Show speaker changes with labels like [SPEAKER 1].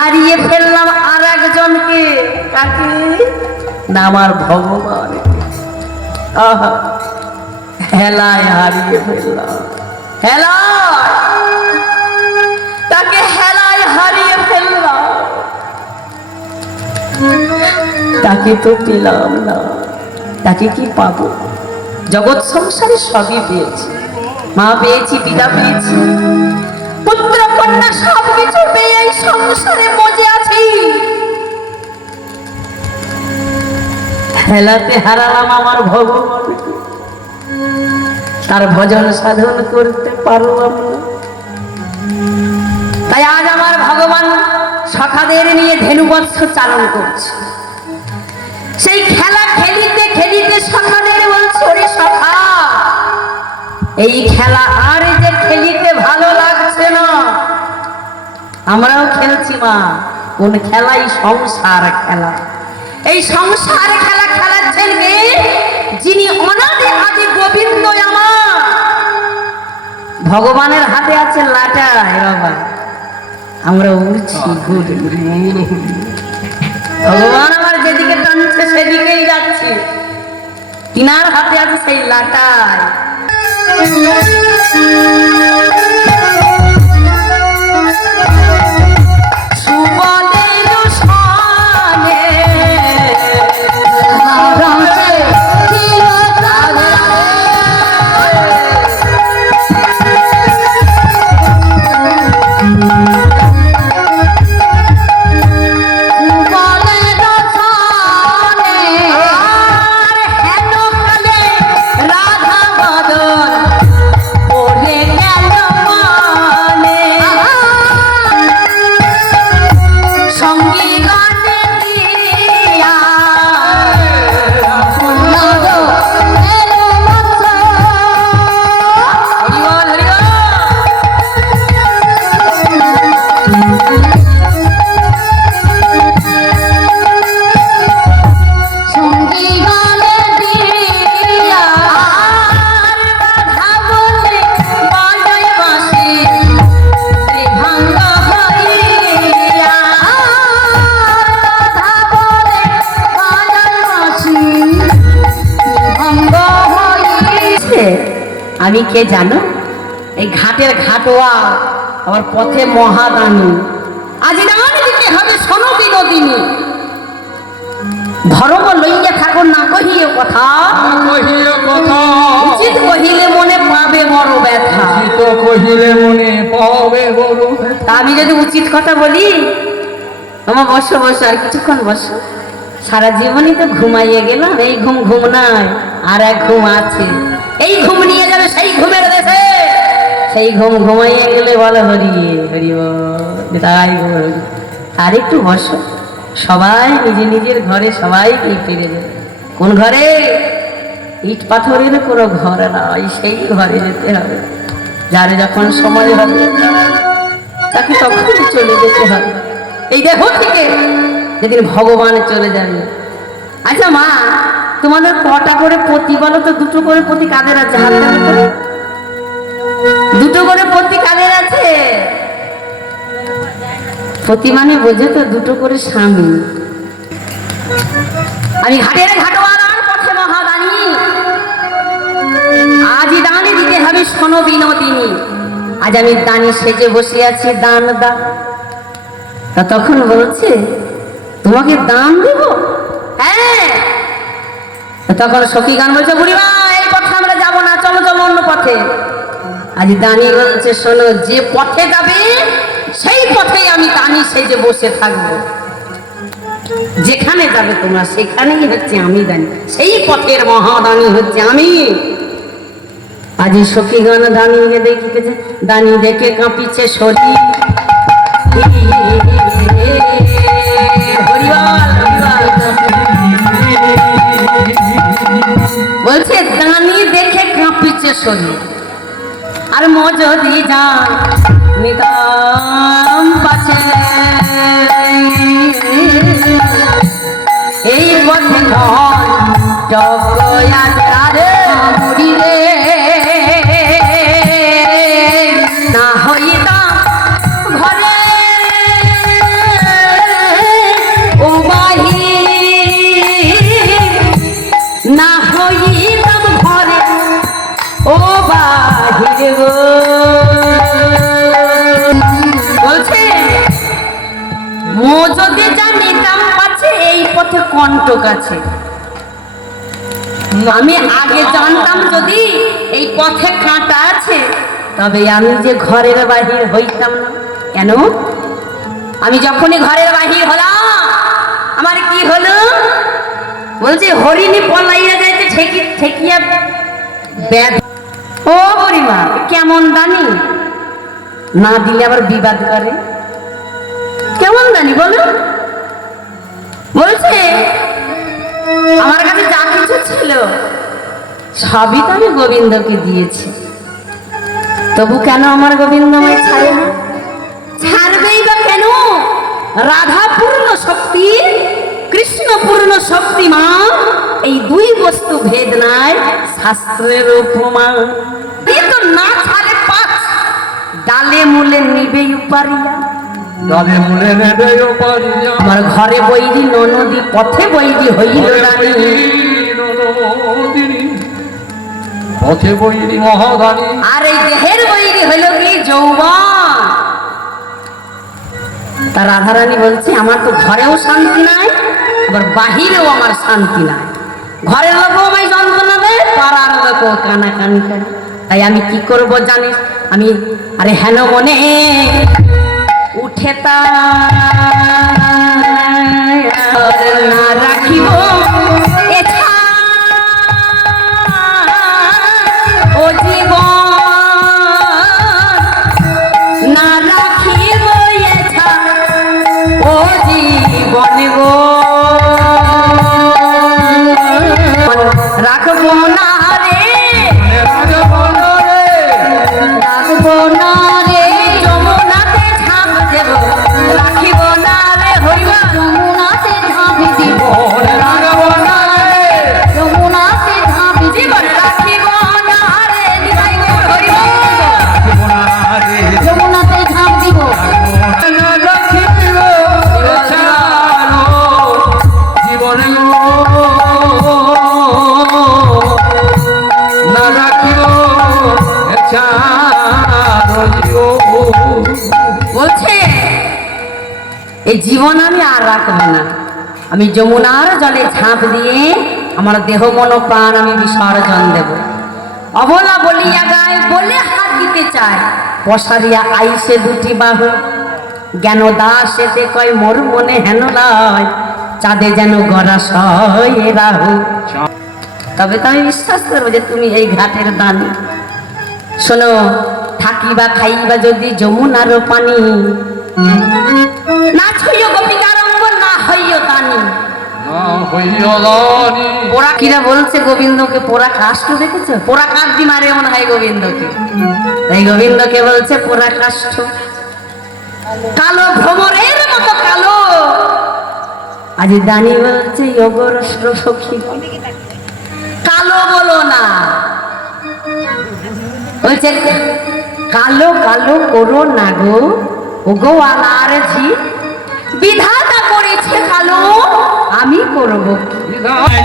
[SPEAKER 1] হারিয়ে ফেললাম আর একজনকে কাকে? না, আমার ভগবান। আহা, হেলায় হারিয়ে ফেললাম। হেলায়! তাকে হেলায় হারিয়ে ফেললাম। তাকে তো পেলাম না। তাকে কি পাবো? জগৎ সংসারে সবই পেয়েছি। মা পেয়েছি, পিতা পেয়েছি। পুত্র কন্যা সব কিছু পেয়ে এই সংসারে মজে আছি। হেলাতে হারালাম আমার ভগবানকে তার ভজন সাধন করতে পারলাম তাই আজ আমার ভগবান সখাদের নিয়ে ধেনুবৎস চালন করছে। সেই খেলা খেলিতে খেলিতে সখাদের বলছে সখা, এই খেলা আমরাও খেলছি, মা। কোন খেলাই সংসার খেলা। এই সংসার খেলা খেলাচ্ছেন কে যিনি অনাদে আদি গোবিন্দ আমার। ভগবানের হাতে আছে লাটা বাবা। আমরা উড়ছি ভগবান আমার যেদিকে টানছে, সেদিকেই যাচ্ছে। তিনার হাতে আছে সেই লাটায় আমি কে জানো? এই ঘাটের ঘাটোয়া আমার পথে মহাদানী আজ দিতে হবে শোনো বিনোদিনী। ধর্ম লইয়া থাকো না কহিও কথা।
[SPEAKER 2] কহিল কথা।
[SPEAKER 1] উচিত কহিলে মনে পাবে বড় ব্যথা।
[SPEAKER 2] চিত কহিলে মনে পাবে বড়
[SPEAKER 1] তা আমি যদি উচিত কথা বলি আমার বসো বসো আর কিছুক্ষণ বসো। সারা জীবনই তো ঘুমাইয়ে গেলাম এই ঘুম ঘুম নাই আর এক ঘুম আছে। এই ঘুম নিয়ে যাবে, সেই ঘুমের দেশে সেই ঘুম ঘুমাইয়ে গেলে বলো হরি হরি তাই। আর একটু বসো। সবাই নিজে নিজের ঘরে সবাই ফিরে যাবে কোন ঘরে? ইট পাথরের কোনো ঘর নয় সেই ঘরে যেতে হবে। যারে যখন সময় হবে, তাকে তখনই চলে যেতে হবে। এই দেহ থেকে যেদিন ভগবান চলে যাবে। আচ্ছা মা তোমাদের কটা করে পতি বলো তো? দুটো করে পতি কাদের আছে? হাত দেখো দুটো করে পতি কাদের আছে? পতি মানে বোঝে তো, দুটো করে স্বামী। আমি ঘাটের ঘাটোয়ার পথে আজই দানে দিতে হবে শোনো বিনোদিনী। আজ আমি দানি সেজে বসে আছি, দান দা। তা তখন বলছে, তোমাকে দান দেব? হ্যাঁ তখন সখী গান বলছে বুড়িমা এই পথে আমরা যাব না, চলো চলো অন্য পথে। আজ দানি বলছে, শোনো, যে পথে যাবে, সেই পথেই আমি দানি সেজে বসে থাকব। যেখানে যাবে তোমরা, সেখানেই হচ্ছে আমি দানি। সেই পথের মহাদানি হচ্ছে আমি। আজ সখীগণ দানিকে দেখিতেছে দানি দেখে কাঁপিছে শরীর। না নিতাম পাশে এই পথে ধন চকয়াত্রারে মরিলে না হইতাম ঘরে উবাহি না হইতাম ঘরে ও বাহির যদি যা নিতাম পাচ্ছে, এই পথে কণ্টক আছে আমি আগে জানতাম যদি এই পথে কাঁটা আছে, তবে আমি যে ঘরের বাহির হইতাম না। কেন? আমি যখনই ঘরের বাহির হলাম, আমার কি হলো? বলছে, হরিণী পলাইয়া যাইতে ঠেকি, ঠেকিয়া ব্যাধ। ও হরিমা কেমন দানি না দিলে আবার বিবাদ করে। কেমন দানি বলো? বলছে, আমার কাছে যা কিছু ছিল, সবই তো আমি গোবিন্দকে দিয়েছি। তবু কেন আমার গোবিন্দ আমায় ছাড়ে না? ছাড়বেই বা কেন? রাধা পূর্ণ শক্তি কৃষ্ণ পূর্ণ শক্তিমান এই দুই বস্তু ভেদ নাই, শাস্ত্রের এ তো না ছাড়ে পাঁচ, ডালে মূলে নিবে উপারিয়া। আমার ঘরে বৈরি ননদী পথে বৈরি হইল
[SPEAKER 2] পথে বৈরি মহাদানী
[SPEAKER 1] আর এই দেহের বৈরি হইল কি যৌবন। তা রাধারানী বলছে আমার তো ঘরেও শান্তি নাই আবার বাহিরেও আমার শান্তি নাই। ঘরের লোকও আমায় যন্ত্রণা দেয় পাড়ার লোকও কানা কানি তাই আমি কি করব জানিস? আমি আরে হেন মনে উঠে তা
[SPEAKER 2] রাখিও
[SPEAKER 1] বলছে এই জীবন আমি আর রাখব না। আমি যমুনার জলে ঝাঁপ দিয়ে আমার দেহ মন প্রাণ আমি বিসর্জন দেব। অবলা বলিয়া গায় বলে হাত দিতে চায়। পশারিয়া আইসে দুটি বাহু। জ্ঞান দাস এতে কয়, মোর মনে হেন লয়। চাঁদে যেন গড়া সয় রাহু। তবে তো আমি বিশ্বাস করব যে তুমি এই ঘাটের দানি। শোনো থাকিবা খাইবা যদি যমুনার পানি। না ছইও না হইও তানি। পোড়া কিরা বলছে গোবিন্দকে পোড়া কাষ্ট দেখেছ? পোড়া কাঁদি মারে মনে হয় গোবিন্দকে। তাই গোবিন্দকে বলছে পোড়া কাষ্ঠ। কালো ভ্রমরের আজ দানি বলছে অগর সখী। কালো বলো না। বলছে, কালো কালো করো না গো। ওগো আনার ঝি বিধাতা করেছে কালো, আমি করব
[SPEAKER 2] জানে